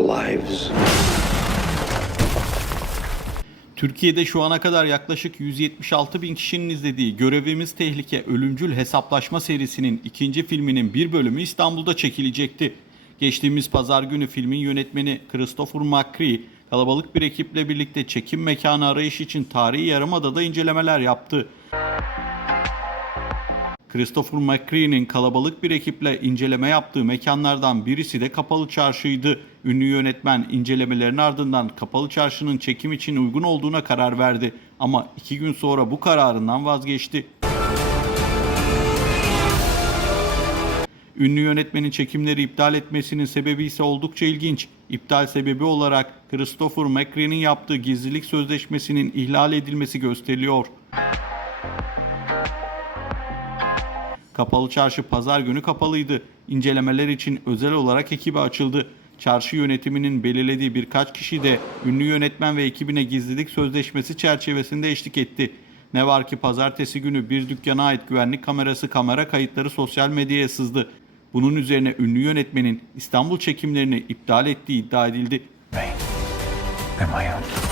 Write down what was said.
lives. Türkiye'de şu ana kadar yaklaşık 176 bin kişinin izlediği Görevimiz Tehlike Ölümcül Hesaplaşma serisinin ikinci filminin bir bölümü İstanbul'da çekilecekti. Geçtiğimiz pazar günü filmin yönetmeni Christopher McCree kalabalık bir ekiple birlikte çekim mekanı arayış için tarihi yarımadada incelemeler yaptı. Christopher McCree'nin kalabalık bir ekiple inceleme yaptığı mekanlardan birisi de Kapalı Çarşı'ydı. Ünlü yönetmen incelemelerin ardından Kapalı Çarşı'nın çekim için uygun olduğuna karar verdi. Ama iki gün sonra bu kararından vazgeçti. Ünlü yönetmenin çekimleri iptal etmesinin sebebi ise oldukça ilginç. İptal sebebi olarak Christopher McCree'nin yaptığı gizlilik sözleşmesinin ihlal edilmesi gösteriliyor. Kapalı Çarşı pazar günü kapalıydı. İncelemeler için özel olarak ekibe açıldı. Çarşı yönetiminin belirlediği birkaç kişi de ünlü yönetmen ve ekibine gizlilik sözleşmesi çerçevesinde eşlik etti. Ne var ki pazartesi günü bir dükkana ait güvenlik kamerası kamera kayıtları sosyal medyaya sızdı. Bunun üzerine ünlü yönetmenin İstanbul çekimlerini iptal ettiği iddia edildi. My own.